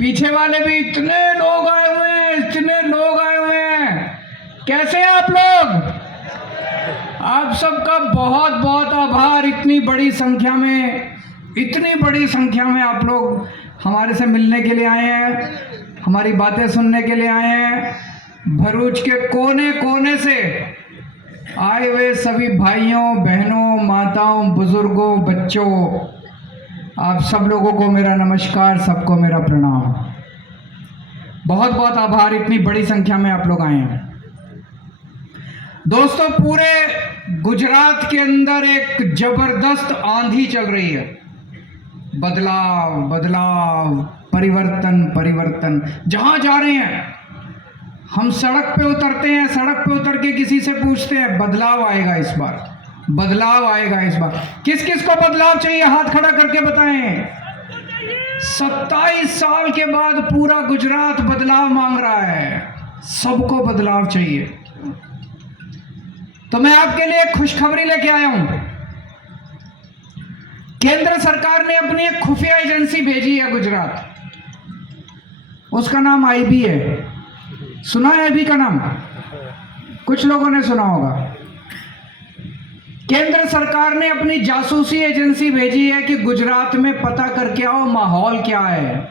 पीछे वाले भी इतने लोग आए हुए हैं, इतने लोग आए हुए हैं। कैसे हैं आप लोग? आप सबका बहुत बहुत आभार। इतनी बड़ी संख्या में आप लोग हमारे से मिलने के लिए आए हैं, हमारी बातें सुनने के लिए आए हैं। भरूच के कोने कोने से आए हुए सभी भाइयों, बहनों, माताओं, बुजुर्गों, बच्चों, आप सब लोगों को मेरा नमस्कार, सबको मेरा प्रणाम। बहुत बहुत आभार, इतनी बड़ी संख्या में आप लोग आए हैं। दोस्तों, पूरे गुजरात के अंदर एक जबरदस्त आंधी चल रही है। बदलाव बदलाव, परिवर्तन परिवर्तन। जहां जा रहे हैं हम सड़क पे उतरते हैं, सड़क पे उतर के किसी से पूछते हैं बदलाव आएगा इस बार, बदलाव आएगा इस बार। किस किस को बदलाव चाहिए? हाथ खड़ा करके बताएं। 27 साल के बाद पूरा गुजरात बदलाव मांग रहा है, सबको बदलाव चाहिए। तो मैं आपके लिए एक खुशखबरी लेके आया हूं। केंद्र सरकार ने अपनी एक खुफिया एजेंसी भेजी है गुजरात, उसका नाम आईबी है। सुना है आईबी का नाम? कुछ लोगों ने सुना होगा। केंद्र सरकार ने अपनी जासूसी एजेंसी भेजी है कि गुजरात में पता करके आओ माहौल क्या है,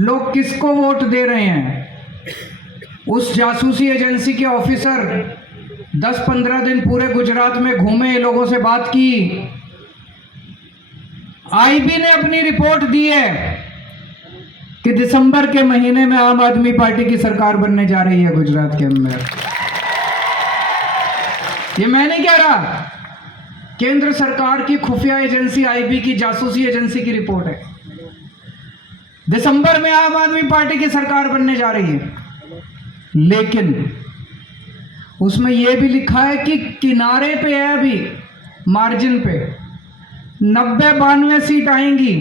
लोग किसको वोट दे रहे हैं। उस जासूसी एजेंसी के ऑफिसर 10-15 दिन पूरे गुजरात में घूमे, लोगों से बात की। आईबी ने अपनी रिपोर्ट दी है कि दिसंबर के महीने में आम आदमी पार्टी की सरकार बनने जा रही है गुजरात के अंदर। ये मैं नहीं कह रहा, केंद्र सरकार की खुफिया एजेंसी आईबी की जासूसी एजेंसी की रिपोर्ट है। दिसंबर में आम आदमी पार्टी की सरकार बनने जा रही है, लेकिन उसमें यह भी लिखा है कि किनारे पे है, अभी मार्जिन पे 90-92 सीट आएंगी।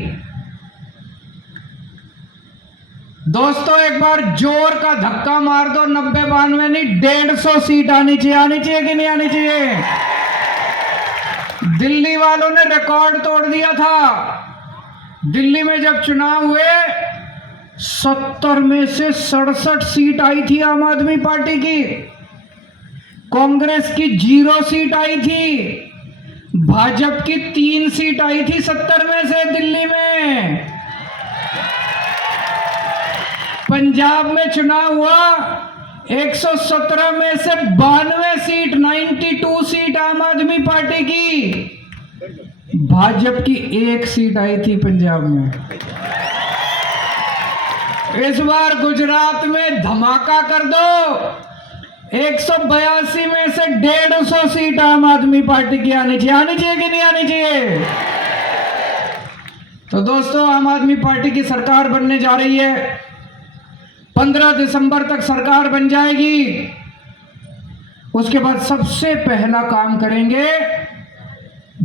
दोस्तों, एक बार जोर का धक्का मार दो, 90-92 नहीं 150 सीट आनी चाहिए कि नहीं आनी चाहिए? दिल्ली वालों ने रिकॉर्ड तोड़ दिया था। दिल्ली में जब चुनाव हुए 70 में से 67 सीट आई थी आम आदमी पार्टी की, कांग्रेस की 0 सीट आई थी, भाजपा की 3 सीट आई थी 70 में से दिल्ली में। पंजाब में चुनाव हुआ, 117 में से 92 सीट, 92 सीट आम आदमी पार्टी की, भाजपा की 1 सीट आई थी पंजाब में। इस बार गुजरात में धमाका कर दो, 182 में से 150 सीट आम आदमी पार्टी की आनी चाहिए कि नहीं आनी चाहिए? तो दोस्तों, आम आदमी पार्टी की सरकार बनने जा रही है। 15 दिसंबर तक सरकार बन जाएगी। उसके बाद सबसे पहला काम करेंगे,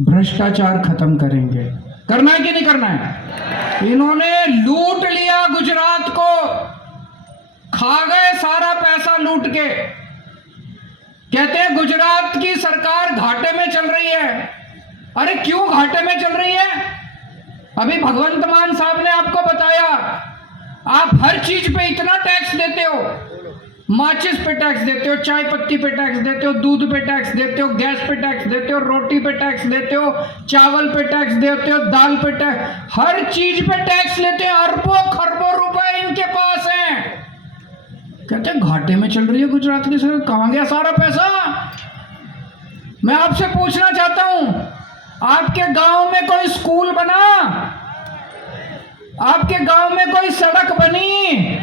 भ्रष्टाचार खत्म करेंगे। करना है कि नहीं करना है? इन्होंने लूट लिया गुजरात को, खा गए सारा पैसा लूट के। कहते हैं गुजरात की सरकार घाटे में चल रही है। अरे क्यों घाटे में चल रही है? अभी भगवंत मान साहब ने आपको बताया, आप हर चीज पे इतना टैक्स देते हो, माचिस पे टैक्स देते हो, चाय पत्ती पे टैक्स देते हो, दूध पे टैक्स देते हो, गैस पे टैक्स देते हो, रोटी पे टैक्स देते हो, चावल पे टैक्स देते हो, दाल पे टैक्स, हर चीज पे टैक्स लेते हैं। अरबों खरबों रुपए इनके पास हैं। कहते हैं घाटे में चल रही है गुजरात की सरकार, कहां गया सारा पैसा? मैं आपसे पूछना चाहता हूं, आपके गांव में कोई स्कूल बना? आपके गांव में कोई सड़क बनी?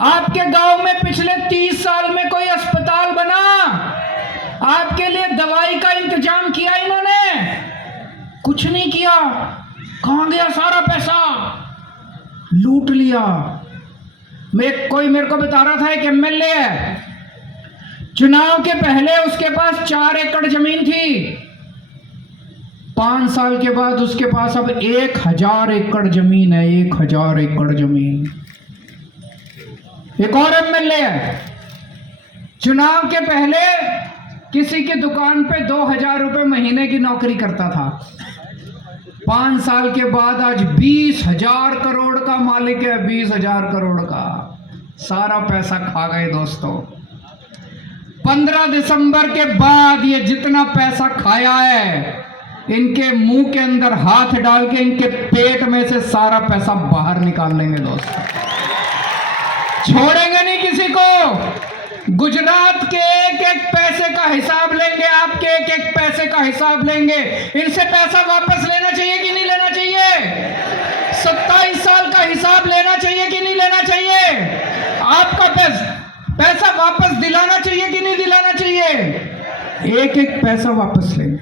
आपके गांव में पिछले 30 साल में कोई अस्पताल बना? आपके लिए दवाई का इंतजाम किया इन्होंने? कुछ नहीं किया। कहां गया सारा पैसा? लूट लिया। कोई मेरे को बता रहा था, एक एमएलए है, चुनाव के पहले उसके पास 4 एकड़ जमीन थी, 5 साल के बाद उसके पास अब 1000 एकड़ जमीन है। 1000 एकड़ जमीन। एक और एमएलए है, चुनाव के पहले किसी की दुकान पे 2000 रुपए महीने की नौकरी करता था, 5 साल के बाद आज 20,000 करोड़ का मालिक है। 20,000 करोड़ का सारा पैसा खा गए दोस्तों। 15 दिसंबर के बाद ये जितना पैसा खाया है, इनके मुंह के अंदर हाथ डाल के इनके पेट में से सारा पैसा बाहर निकाल लेंगे दोस्तों। छोड़ेंगे नहीं किसी को। गुजरात के एक एक पैसे का हिसाब लेंगे, आपके एक एक पैसे का हिसाब लेंगे। इनसे पैसा वापस लेना चाहिए कि नहीं लेना चाहिए? 27 साल का हिसाब लेना चाहिए कि नहीं लेना चाहिए? आपका पैसा वापस दिलाना चाहिए कि नहीं दिलाना चाहिए? एक एक पैसा वापस लेंगे,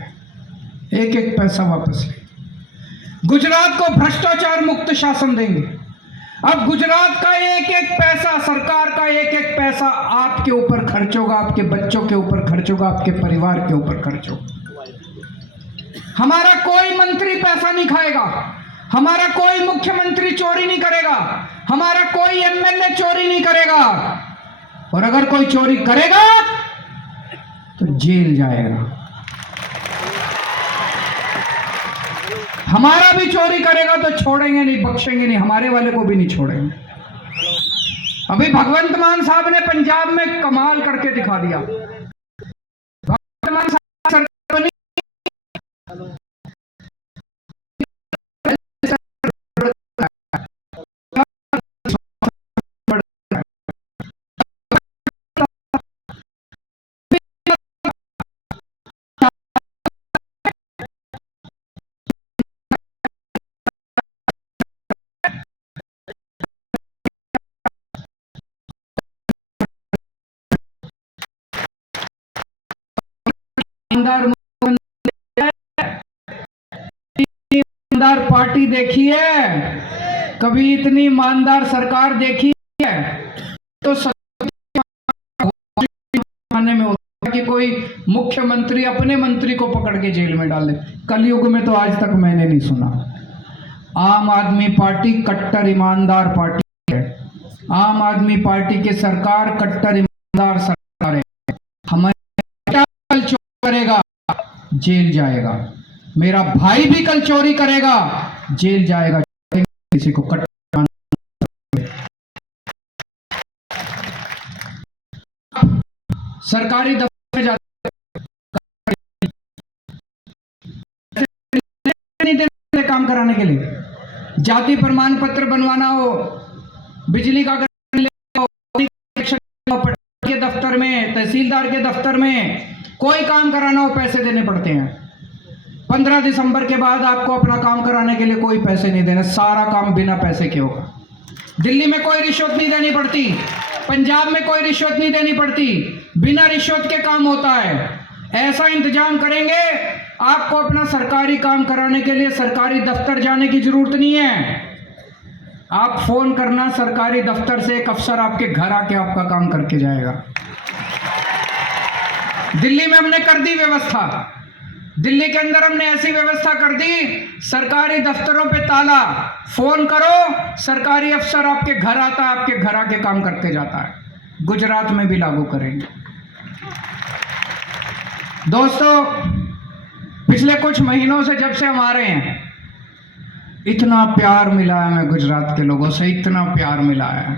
एक एक पैसा वापस लेंगे। गुजरात को भ्रष्टाचार मुक्त शासन देंगे। अब गुजरात का एक एक पैसा, सरकार का एक एक पैसा आपके ऊपर खर्च होगा, आपके बच्चों के ऊपर खर्च होगा, आपके परिवार के ऊपर खर्च होगा। हमारा कोई मंत्री पैसा नहीं खाएगा, हमारा कोई मुख्यमंत्री चोरी नहीं करेगा, हमारा कोई एमएलए चोरी नहीं करेगा। और अगर कोई चोरी करेगा तो जेल जाएगा। हमारा भी चोरी करेगा तो छोड़ेंगे नहीं, बख्शेंगे नहीं, हमारे वाले को भी नहीं छोड़ेंगे। अभी भगवंत मान साहब ने पंजाब में कमाल करके दिखा दिया। भगवंत मान साहब सरकार बनी, ईमानदार पार्टी देखी है? कभी इतनी ईमानदार सरकार देखी है? तो मानने में होता है कि कोई मुख्यमंत्री अपने मंत्री को पकड़ के जेल में डाल दे। कलयुग में तो आज तक मैंने नहीं सुना। आम आदमी पार्टी कट्टर ईमानदार पार्टी है। आम आदमी पार्टी की सरकार कट्टर ईमानदार सरकार है। हमारे कल चोरी करेगा जेल जाएगा, मेरा भाई भी कल चोरी करेगा जेल जाएगा। किसी को कट्टर सरकारी दफ्तर में जाते नहीं देते काम कराने के लिए। जाति प्रमाण पत्र बनवाना हो, बिजली का के दफ्तर में, तहसीलदार के दफ्तर में कोई काम कराना हो पैसे देने पड़ते हैं। 15 दिसंबर के बाद आपको अपना काम कराने के लिए कोई पैसे नहीं देने, सारा काम बिना पैसे के होगा। दिल्ली में कोई रिश्वत नहीं देनी पड़ती, पंजाब में कोई रिश्वत नहीं देनी पड़ती, बिना रिश्वत के काम होता है। ऐसा इंतजाम करेंगे आपको अपना सरकारी काम कराने के लिए सरकारी दफ्तर जाने की जरूरत नहीं है। आप फोन करना सरकारी दफ्तर से, एक अफसर आपके घर आके आपका काम करके जाएगा। दिल्ली में हमने कर दी व्यवस्था, दिल्ली के अंदर हमने ऐसी व्यवस्था कर दी, सरकारी दफ्तरों पे ताला, फोन करो सरकारी अफसर आपके घर आता है, आपके घर आके काम करके जाता है। गुजरात में भी लागू करेंगे। दोस्तों, पिछले कुछ महीनों से जब से हम आ रहे हैं, इतना प्यार मिला है हमें गुजरात के लोगों से, इतना प्यार मिला है।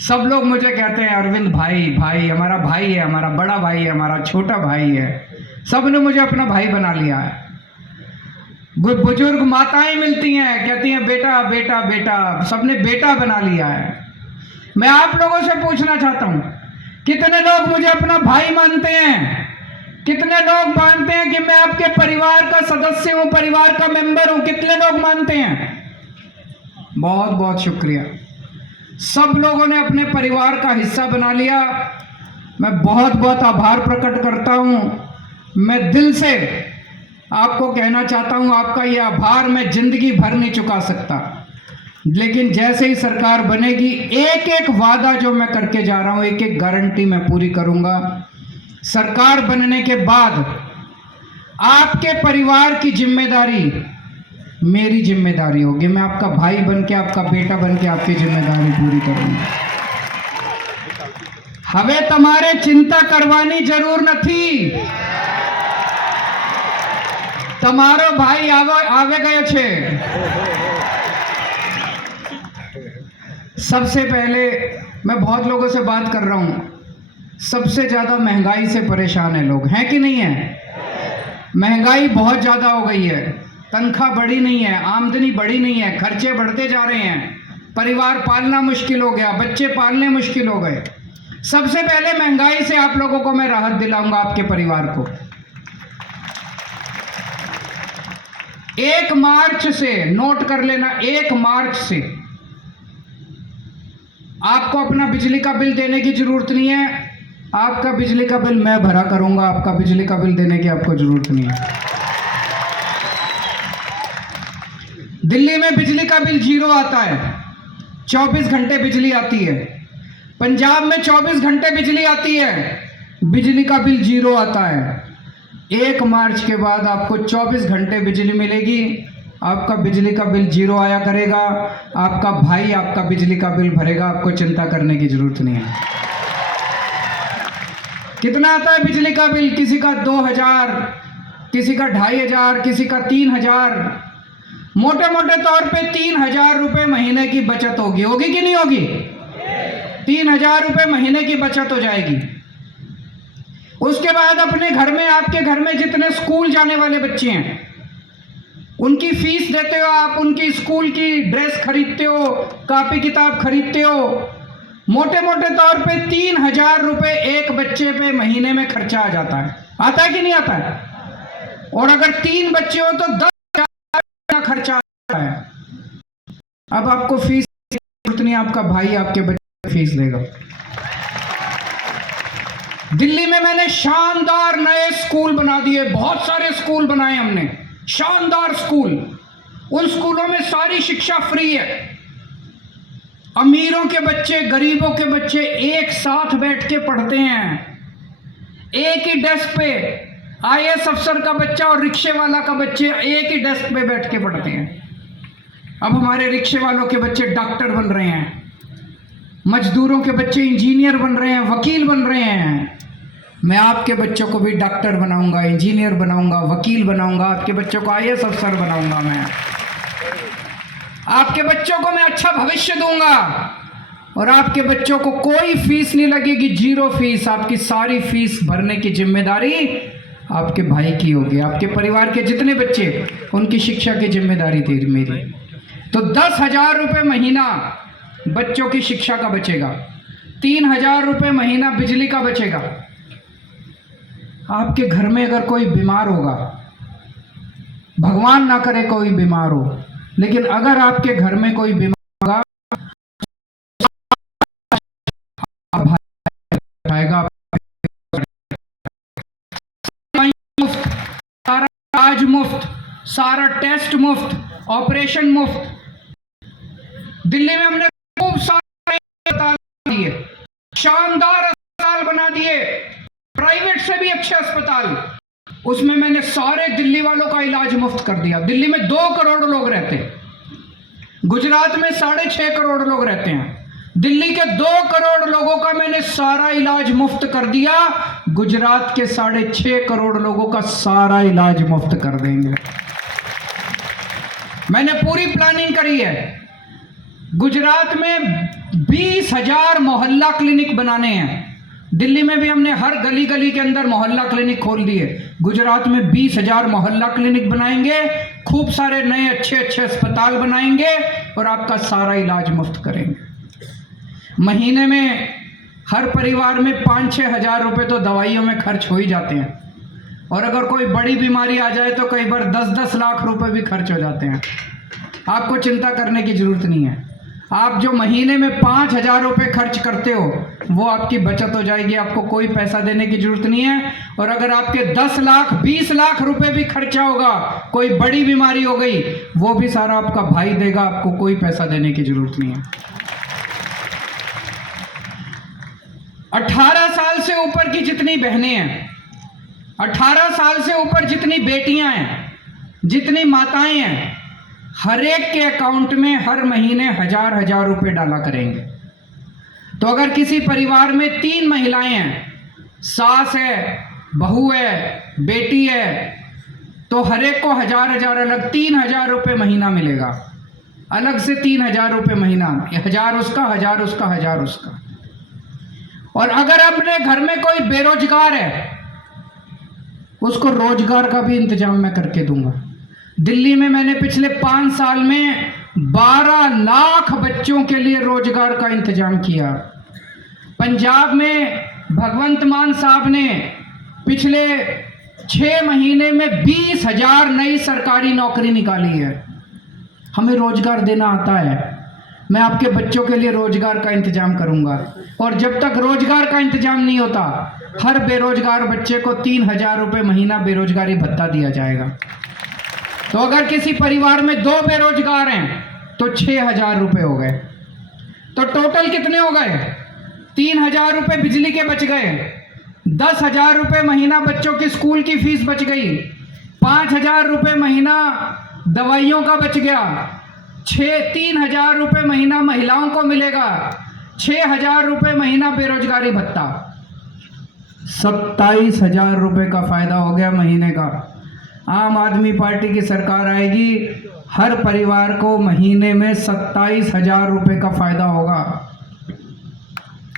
सब लोग मुझे कहते हैं अरविंद भाई, भाई हमारा भाई है, हमारा बड़ा भाई है, हमारा छोटा भाई है। सब ने मुझे अपना भाई बना लिया है। बुजुर्ग माताएं मिलती हैं, कहती हैं बेटा बेटा बेटा, सबने बेटा बना लिया है। मैं आप लोगों से पूछना चाहता हूं, कितने लोग मुझे अपना भाई मानते हैं? कितने लोग मानते हैं कि मैं आपके परिवार का सदस्य हूं, परिवार का मेंबर हूं? कितने लोग मानते हैं? बहुत बहुत शुक्रिया। सब लोगों ने अपने परिवार का हिस्सा बना लिया। मैं बहुत बहुत आभार प्रकट करता हूं। मैं दिल से आपको कहना चाहता हूं, आपका ये आभार मैं जिंदगी भर नहीं चुका सकता, लेकिन जैसे ही सरकार बनेगी एक एक वादा जो मैं करके जा रहा हूं, एक एक गारंटी मैं पूरी करूंगा। सरकार बनने के बाद आपके परिवार की जिम्मेदारी मेरी जिम्मेदारी होगी। मैं आपका भाई बन के, आपका बेटा बन के आपकी जिम्मेदारी पूरी करूंगा। हमें तुम्हारे चिंता करवानी जरूर न थी। તમારો ભાઈ આવે ગયો છે। सबसे पहले मैं बहुत लोगों से बात कर रहा हूं, सबसे ज्यादा महंगाई से परेशान है लोग, हैं कि नहीं है? महंगाई बहुत ज्यादा हो गई है, तनख्वाह बढ़ी नहीं है, आमदनी बढ़ी नहीं है, खर्चे बढ़ते जा रहे हैं, परिवार पालना मुश्किल हो गया, बच्चे पालने मुश्किल हो गए। सबसे पहले महंगाई से आप लोगों को मैं राहत दिलाऊंगा, आपके परिवार को। 1 मार्च से, नोट कर लेना, 1 मार्च से आपको अपना बिजली का बिल देने की जरूरत नहीं है। आपका बिजली का बिल मैं भरा करूंगा, आपका बिजली का बिल देने की आपको जरूरत नहीं है। दिल्ली में बिजली का बिल 0 आता है, 24 घंटे बिजली आती है। पंजाब में 24 घंटे बिजली आती है, बिजली का बिल 0 आता है। 1 मार्च के बाद आपको 24 घंटे बिजली मिलेगी, आपका बिजली का बिल 0 आया करेगा, आपका भाई आपका बिजली का बिल भरेगा, आपको चिंता करने की जरूरत नहीं है। कितना आता है बिजली का बिल? किसी का 2000, किसी का 2500, किसी का 3000। मोटे मोटे तौर पे 3000 रुपए महीने की बचत होगी, होगी कि नहीं होगी? 3000 रुपए महीने की बचत हो जाएगी। उसके बाद अपने घर में, आपके घर में जितने स्कूल जाने वाले बच्चे हैं, उनकी फीस देते हो आप, उनकी स्कूल की ड्रेस खरीदते हो, कॉपी किताब खरीदते हो। मोटे मोटे तौर पे 3000 रुपए एक बच्चे पे महीने में खर्चा आ जाता है। आता है कि नहीं आता है? और अगर 3 बच्चे हो तो 10,000 का खर्चा आता है। अब आपको फीस की जरूरत नहीं, आपका भाई आपके बच्चे फीस देगा। दिल्ली में मैंने शानदार नए स्कूल बना दिए, बहुत सारे स्कूल बनाए हमने, शानदार स्कूल। उन स्कूलों में सारी शिक्षा फ्री है। अमीरों के बच्चे, गरीबों के बच्चे एक साथ बैठ के पढ़ते हैं, एक ही डेस्क पे। IAS अफसर का बच्चा और रिक्शे वाला का बच्चे एक ही डेस्क पे बैठ के पढ़ते हैं। अब हमारे रिक्शे वालों के बच्चे डॉक्टर बन रहे हैं, मजदूरों के बच्चे इंजीनियर बन रहे हैं, वकील बन रहे हैं। मैं आपके बच्चों को भी डॉक्टर बनाऊंगा, इंजीनियर बनाऊंगा, वकील बनाऊंगा, आपके बच्चों को IAS अफसर बनाऊंगा। मैं आपके बच्चों को मैं अच्छा भविष्य दूंगा और आपके बच्चों को कोई फीस नहीं लगेगी, 0 फीस। आपकी सारी फीस भरने की जिम्मेदारी आपके भाई की होगी। आपके परिवार के जितने बच्चे, उनकी शिक्षा की जिम्मेदारी थी मेरी। तो 10,000 रुपये महीना बच्चों की शिक्षा का बचेगा, 3000 रुपये महीना बिजली का बचेगा। आपके घर में अगर कोई बीमार होगा, भगवान ना करे कोई बीमार हो, लेकिन अगर आपके घर में कोई बीमार होगा, आएगा मुफ्त, सारा इलाज मुफ्त, सारा टेस्ट मुफ्त, ऑपरेशन मुफ्त। दिल्ली में हमने खूब सारे अस्पताल दिए, शानदार अस्पताल बना दिए, प्राइवेट से भी अच्छे अस्पताल। उसमें मैंने सारे दिल्ली वालों का इलाज मुफ्त कर दिया। दिल्ली में 2 करोड़ लोग रहते हैं, गुजरात में 6.5 करोड़ लोग रहते हैं। दिल्ली के 2 करोड़ लोगों का मैंने सारा इलाज मुफ्त कर दिया, गुजरात के 6.5 करोड़ लोगों का सारा इलाज मुफ्त कर देंगे। मैंने पूरी प्लानिंग करी है। गुजरात में 20,000 मोहल्ला क्लिनिक बनाने हैं। दिल्ली में भी हमने हर गली गली के अंदर मोहल्ला क्लिनिक खोल दिए। गुजरात में 20,000 मोहल्ला क्लिनिक बनाएंगे, खूब सारे नए अच्छे अच्छे अस्पताल बनाएंगे और आपका सारा इलाज मुफ्त करेंगे। महीने में हर परिवार में 5-6 हज़ार रुपये तो दवाइयों में खर्च हो ही जाते हैं, और अगर कोई बड़ी बीमारी आ जाए तो कई बार 10-10 लाख रुपए भी खर्च हो जाते हैं। आपको चिंता करने की जरूरत नहीं है। आप जो महीने में 5,000 रुपये खर्च करते हो, वो आपकी बचत हो जाएगी, आपको कोई पैसा देने की जरूरत नहीं है। और अगर आपके 10 लाख 20 लाख रुपए भी खर्चा होगा, कोई बड़ी बीमारी हो गई, वो भी सारा आपका भाई देगा, आपको कोई पैसा देने की जरूरत नहीं है। 18 साल से ऊपर की जितनी बहनें हैं, 18 साल से ऊपर जितनी बेटियां हैं, जितनी माताएं हैं, हर एक के अकाउंट में हर महीने 1,000 रुपए डाला करेंगे। तो अगर किसी परिवार में 3 महिलाएं हैं, सास है, बहू है, बेटी है, तो हर एक को 1000 अलग 3000 रुपये महीना मिलेगा, अलग से 3000 रुपये महीना, 1000 उसका, 1000 उसका, 1000 उसका। और अगर अपने घर में कोई बेरोजगार है उसको रोजगार का भी इंतजाम मैं करके दूंगा। दिल्ली में मैंने पिछले 5 साल में 12 लाख बच्चों के लिए रोजगार का इंतजाम किया। पंजाब में भगवंत मान साहब ने पिछले 6 महीने में 20,000 नई सरकारी नौकरी निकाली है। हमें रोजगार देना आता है। मैं आपके बच्चों के लिए रोजगार का इंतजाम करूंगा। और जब तक रोजगार का इंतजाम नहीं होता, हर बेरोजगार बच्चे को 3000 रुपये महीना बेरोजगारी भत्ता दिया जाएगा। तो अगर किसी परिवार में 2 बेरोजगार हैं तो 6000 रुपये हो गए। तो टोटल कितने हो गए? 3000 रुपये बिजली के बच गए, 10,000 रुपये महीना बच्चों की स्कूल की फीस बच गई, 5,000 रुपये महीना दवाइयों का बच गया, 3,000 रुपये महीना महिलाओं को मिलेगा, 6,000 रुपये महीना बेरोजगारी भत्ता, 27,000 रुपये का फायदा हो गया महीने का। आम आदमी पार्टी की सरकार आएगी, हर परिवार को महीने में 27,000 रुपये का फायदा होगा।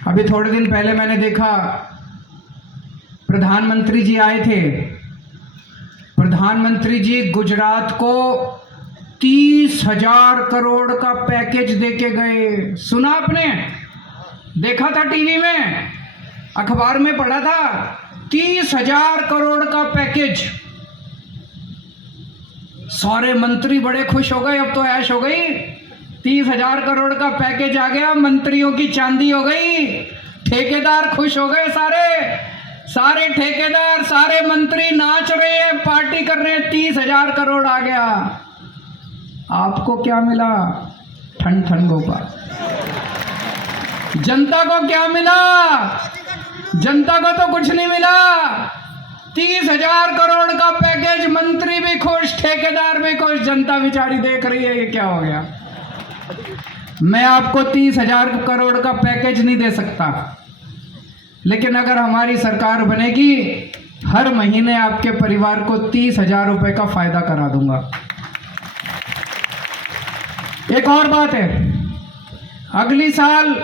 अभी थोड़े दिन पहले मैंने देखा प्रधानमंत्री जी आए थे। प्रधानमंत्री जी गुजरात को 30,000 करोड़ का पैकेज देके गए। सुना आपने? देखा था टीवी में, अखबार में पढ़ा था, 30,000 करोड़ का पैकेज। सारे मंत्री बड़े खुश हो गए, अब तो ऐश हो गई, 30,000 करोड़ का पैकेज आ गया, मंत्रियों की चांदी हो गई, ठेकेदार खुश हो गए, सारे ठेकेदार, सारे मंत्री नाच रहे हैं, पार्टी कर रहे हैं, 30,000 करोड़ आ गया। आपको क्या मिला? ठन ठन गोपाल। जनता को क्या मिला? जनता को तो कुछ नहीं मिला। 30,000 करोड़ का पैकेज, मंत्री भी खुश, ठेकेदार भी खुश, जनता बेचारी देख रही है ये क्या हो गया। मैं आपको 30,000 करोड़ का पैकेज नहीं दे सकता, लेकिन अगर हमारी सरकार बनेगी, हर महीने आपके परिवार को 30,000 रुपये का फायदा करा दूंगा। एक और बात है, अगली साल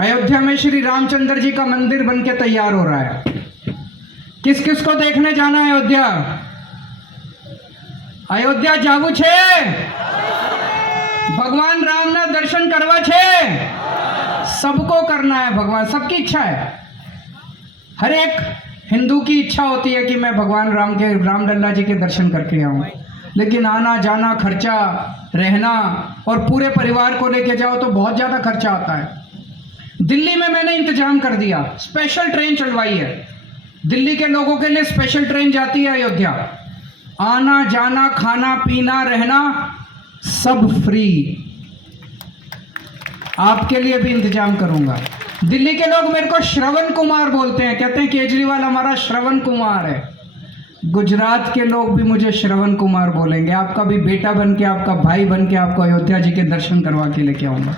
अयोध्या में श्री रामचंद्र जी का मंदिर बनके तैयार हो रहा है। किस किस को देखने जाना है अयोध्या? अयोध्या जाबू छे? भगवान राम ना दर्शन करवा छे? सबको करना है भगवान, सबकी इच्छा है। हर एक हिंदू की इच्छा होती है कि मैं भगवान रामलला जी के दर्शन करके आऊं, लेकिन आना जाना, खर्चा, रहना और पूरे परिवार को लेके जाओ तो बहुत ज़्यादा खर्चा आता है। दिल्ली में मैंने इंतजाम कर दिया, स्पेशल ट्रेन चलवाई है। दिल्ली के लोगों के लिए स्पेशल ट्रेन जाती है अयोध्या। आना जाना, खाना पीना, रहना सब फ्री। आपके लिए भी इंतजाम करूंगा। दिल्ली के लोग मेरे को श्रवण कुमार बोलते हैं, कहते हैं केजरीवाल हमारा श्रवण कुमार है। गुजरात के लोग भी मुझे श्रवण कुमार बोलेंगे। आपका भी बेटा बन के, आपका भाई बन के आपको अयोध्या जी के दर्शन करवा के लेके आऊंगा।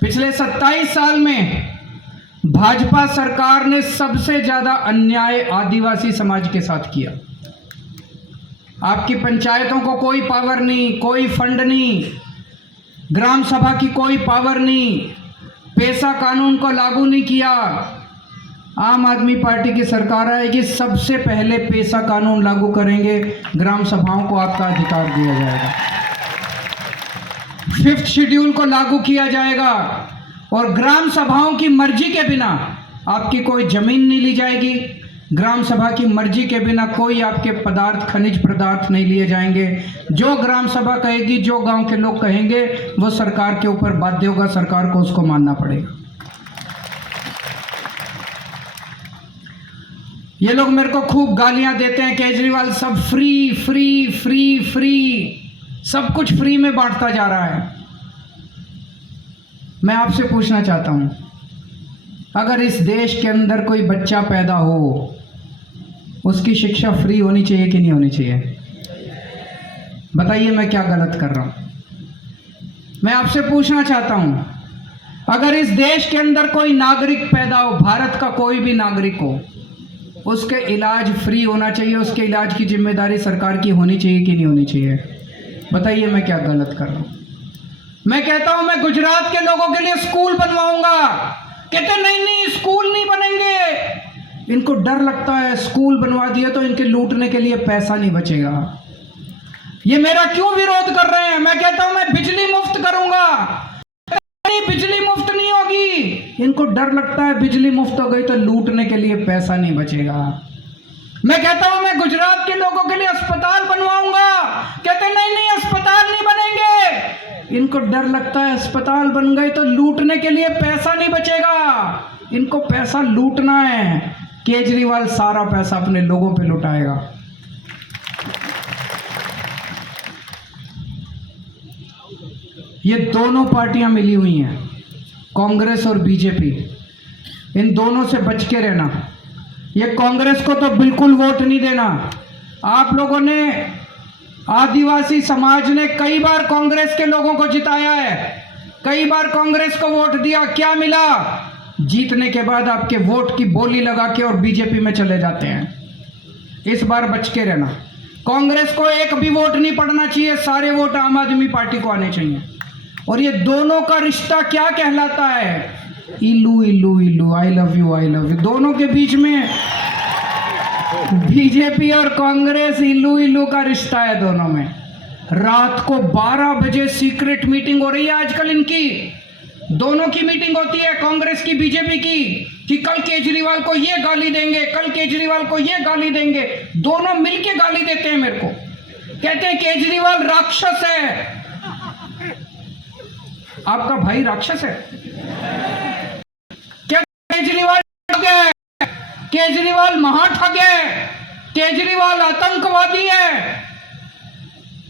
पिछले 27 साल में भाजपा सरकार ने सबसे ज्यादा अन्याय आदिवासी समाज के साथ किया। आपकी पंचायतों को कोई पावर नहीं, कोई फंड नहीं, ग्राम सभा की कोई पावर नहीं, पैसा कानून को लागू नहीं किया। आम आदमी पार्टी की सरकार आएगी, सबसे पहले पैसा कानून लागू करेंगे, ग्राम सभाओं को आपका अधिकार दिया जाएगा, 5th शेड्यूल को लागू किया जाएगा और ग्राम सभाओं की मर्जी के बिना आपकी कोई जमीन नहीं ली जाएगी। ग्राम सभा की मर्जी के बिना कोई आपके पदार्थ, खनिज पदार्थ नहीं लिए जाएंगे। जो ग्राम सभा कहेगी, जो गांव के लोग कहेंगे, वो सरकार के ऊपर बाध्य होगा, सरकार को उसको मानना पड़ेगा। ये लोग मेरे को खूब गालियां देते हैं, केजरीवाल सब फ्री फ्री फ्री फ्री, सब कुछ फ्री में बांटता जा रहा है। मैं आपसे पूछना चाहता हूं, अगर इस देश के अंदर कोई बच्चा पैदा हो, उसकी शिक्षा फ्री होनी चाहिए कि नहीं होनी चाहिए? बताइए मैं क्या गलत कर रहा हूं। मैं आपसे पूछना चाहता हूं, अगर इस देश के अंदर कोई नागरिक पैदा हो, भारत का कोई भी नागरिक हो, उसके इलाज फ्री होना चाहिए, उसके इलाज की जिम्मेदारी सरकार की होनी चाहिए कि नहीं होनी चाहिए? बताइए मैं क्या गलत कर रहा हूँ? मैं कहता हूं मैं गुजरात के लोगों के लिए स्कूल बनवाऊंगा, कहते नहीं नहीं स्कूल नहीं बनेंगे। इनको डर लगता है स्कूल बनवा दिया तो इनके लूटने के लिए पैसा नहीं बचेगा। ये मेरा क्यों विरोध कर रहे हैं? मैं कहता हूं मैं बिजली मुफ्त करूंगा, नहीं बिजली मुफ्त नहीं होगी। इनको डर लगता है बिजली मुफ्त हो गई तो लूटने के लिए पैसा नहीं बचेगा। मैं कहता हूं मैं गुजरात के लोगों के लिए अस्पताल बनवाऊंगा, कहते नहीं नहीं अस्पताल नहीं बनेंगे। इनको डर लगता है अस्पताल बन गए तो लूटने के लिए पैसा नहीं बचेगा, इनको पैसा लूटना है। केजरीवाल सारा पैसा अपने लोगों पे लुटाएगा। ये दोनों पार्टियां मिली हुई हैं, कांग्रेस और बीजेपी। इन दोनों से बच के रहना। ये कांग्रेस को तो बिल्कुल वोट नहीं देना। आप लोगों ने, आदिवासी समाज ने कई बार कांग्रेस के लोगों को जिताया है, कई बार कांग्रेस को वोट दिया। क्या मिला? जीतने के बाद आपके वोट की बोली लगा के और बीजेपी में चले जाते हैं। इस बार बच के रहना। कांग्रेस को एक भी वोट नहीं पड़ना चाहिए, सारे वोट आम आदमी पार्टी को आने चाहिए। और ये दोनों का रिश्ता क्या कहलाता है? इल्लू इल्लू इल्लू, I love you I love you. दोनों के बीच में बीजेपी और कांग्रेस इल्लू इल्लू का रिश्ता है दोनों में। रात को 12 बजे सीक्रेट मीटिंग हो रही है आजकल इनकी। दोनों की मीटिंग होती है, कांग्रेस की बीजेपी की, कि कल केजरीवाल को ये गाली देंगे, कल केजरीवाल को ये गाली देंगे। दोनों मिलके गाली देते हैं मेरे को, कहते हैं केजरीवाल राक्षस है। आपका भाई राक्षस है क्या? केजरीवाल ठग है, केजरीवाल महाठग है, केजरीवाल आतंकवादी है।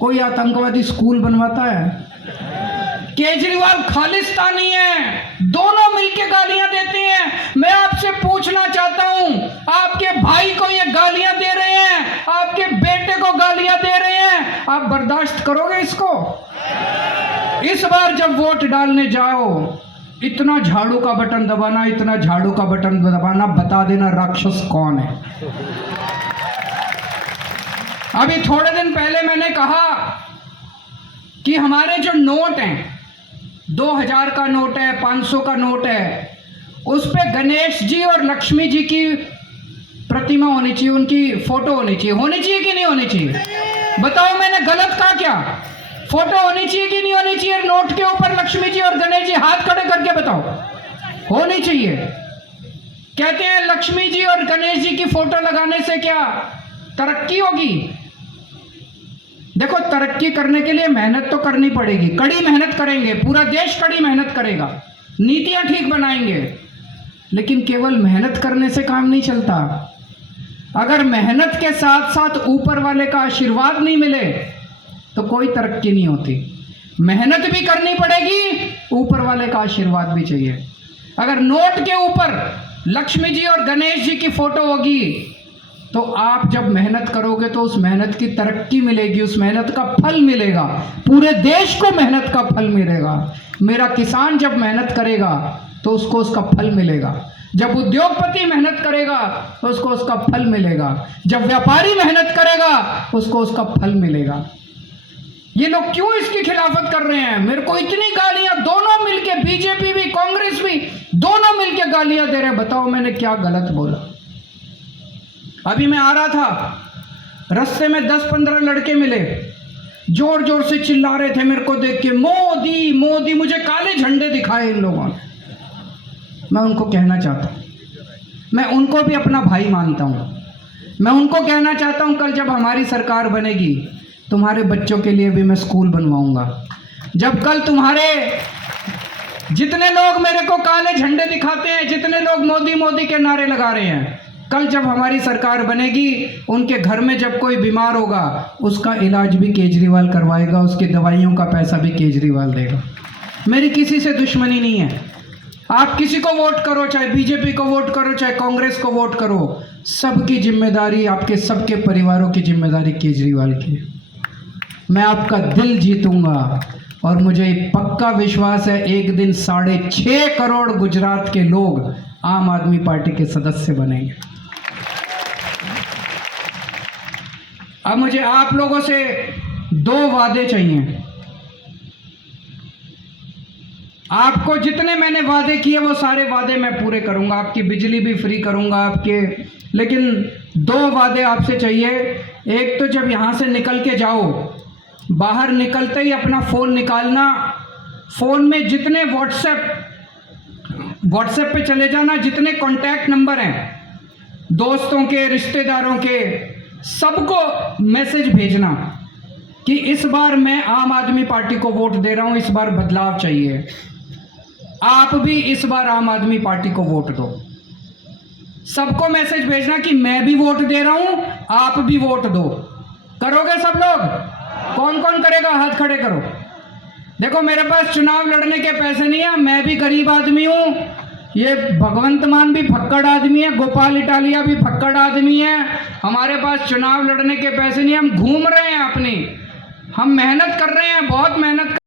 कोई आतंकवादी स्कूल बनवाता है? केजरीवाल खालिस्तानी है। दोनों मिलके गालियां देते हैं। मैं आपसे पूछना चाहता हूं, आपके भाई को ये गालियां दे रहे हैं, आपके बेटे को गालियां दे रहे हैं, आप बर्दाश्त करोगे इसको? इस बार जब वोट डालने जाओ, इतना झाड़ू का बटन दबाना, इतना झाड़ू का बटन दबाना, बता देना राक्षस कौन है। अभी थोड़े दिन पहले मैंने कहा कि हमारे जो नोट हैं, 2000 का नोट है, 500 का नोट है, उस पे गणेश जी और लक्ष्मी जी की प्रतिमा होनी चाहिए, उनकी फोटो होनी चाहिए कि नहीं होनी चाहिए? बताओ मैंने गलत कहा क्या? फोटो होनी चाहिए कि नहीं होनी चाहिए? नोट के ऊपर लक्ष्मी जी और गणेश जी, हाथ खड़े करके बताओ। होनी चाहिए। कहते हैं लक्ष्मी जी और गणेश जी की फोटो लगाने से क्या तरक्की होगी? देखो, तरक्की करने के लिए मेहनत तो करनी पड़ेगी, कड़ी मेहनत करेंगे, पूरा देश कड़ी मेहनत करेगा, नीतियां ठीक बनाएंगे, लेकिन केवल मेहनत करने से काम नहीं चलता। अगर मेहनत के साथ साथ ऊपर वाले का आशीर्वाद नहीं मिले तो कोई तरक्की नहीं होती। मेहनत भी करनी पड़ेगी, ऊपर वाले का आशीर्वाद भी चाहिए। अगर नोट के ऊपर लक्ष्मी जी और गणेश जी की फोटो होगी तो आप जब मेहनत करोगे तो उस मेहनत की तरक्की मिलेगी, उस मेहनत का फल मिलेगा, पूरे देश को मेहनत का फल मिलेगा। मेरा किसान जब मेहनत करेगा तो उसको उसका फल मिलेगा, जब उद्योगपति मेहनत करेगा तो उसको उसका फल मिलेगा, जब व्यापारी मेहनत करेगा उसको उसका फल मिलेगा। ये लोग क्यों इसकी खिलाफत कर रहे हैं? मेरे को इतनी गालियां, दोनों मिलके, बीजेपी भी कांग्रेस भी, दोनों मिलके गालियां दे रहे हैं। बताओ मैंने क्या गलत बोला? अभी मैं आ रहा था, रास्ते में 10-15 लड़के मिले, जोर जोर से चिल्ला रहे थे मेरे को देख के, मोदी मोदी। मुझे काले झंडे दिखाए इन लोगों ने। मैं उनको कहना चाहता हूं, मैं उनको भी अपना भाई मानता हूं, मैं उनको कहना चाहता हूं कल जब हमारी सरकार बनेगी तुम्हारे बच्चों के लिए भी मैं स्कूल बनवाऊंगा। जब कल तुम्हारे जितने लोग मेरे को काले झंडे दिखाते हैं, जितने लोग मोदी मोदी के नारे लगा रहे हैं, कल जब हमारी सरकार बनेगी उनके घर में जब कोई बीमार होगा उसका इलाज भी केजरीवाल करवाएगा, उसकी दवाइयों का पैसा भी केजरीवाल देगा। मेरी किसी से दुश्मनी नहीं है। आप किसी को वोट करो, चाहे बीजेपी को वोट करो, चाहे कांग्रेस को वोट करो, सबकी जिम्मेदारी, आपके सबके परिवारों की जिम्मेदारी केजरीवाल की है। मैं आपका दिल जीतूंगा और मुझे पक्का विश्वास है एक दिन 6.5 करोड़ गुजरात के लोग आम आदमी पार्टी के सदस्य बनेंगे। अब मुझे आप लोगों से 2 वादे चाहिए। आपको जितने मैंने वादे किए वो सारे वादे मैं पूरे करूंगा, आपकी बिजली भी फ्री करूंगा आपके, लेकिन 2 वादे आपसे चाहिए। एक तो जब यहाँ से निकल के जाओ, बाहर निकलते ही अपना फ़ोन निकालना, फ़ोन में जितने व्हाट्सएप पे चले जाना, जितने कॉन्टैक्ट नंबर हैं दोस्तों के, रिश्तेदारों के, सबको मैसेज भेजना कि इस बार मैं आम आदमी पार्टी को वोट दे रहा हूं, इस बार बदलाव चाहिए। आप भी इस बार आम आदमी पार्टी को वोट दो। सबको मैसेज भेजना कि मैं भी वोट दे रहा हूं, आप भी वोट दो। करोगे सब लोग? कौन कौन करेगा? हाथ खड़े करो। देखो, मेरे पास चुनाव लड़ने के पैसे नहीं है, मैं भी गरीब आदमी हूं, ये भगवंत मान भी फक्कड़ आदमी है, गोपाल इटालिया भी फक्कड़ आदमी है। हमारे पास चुनाव लड़ने के पैसे नहीं, हम घूम रहे हैं अपनी, हम मेहनत कर रहे हैं, बहुत मेहनत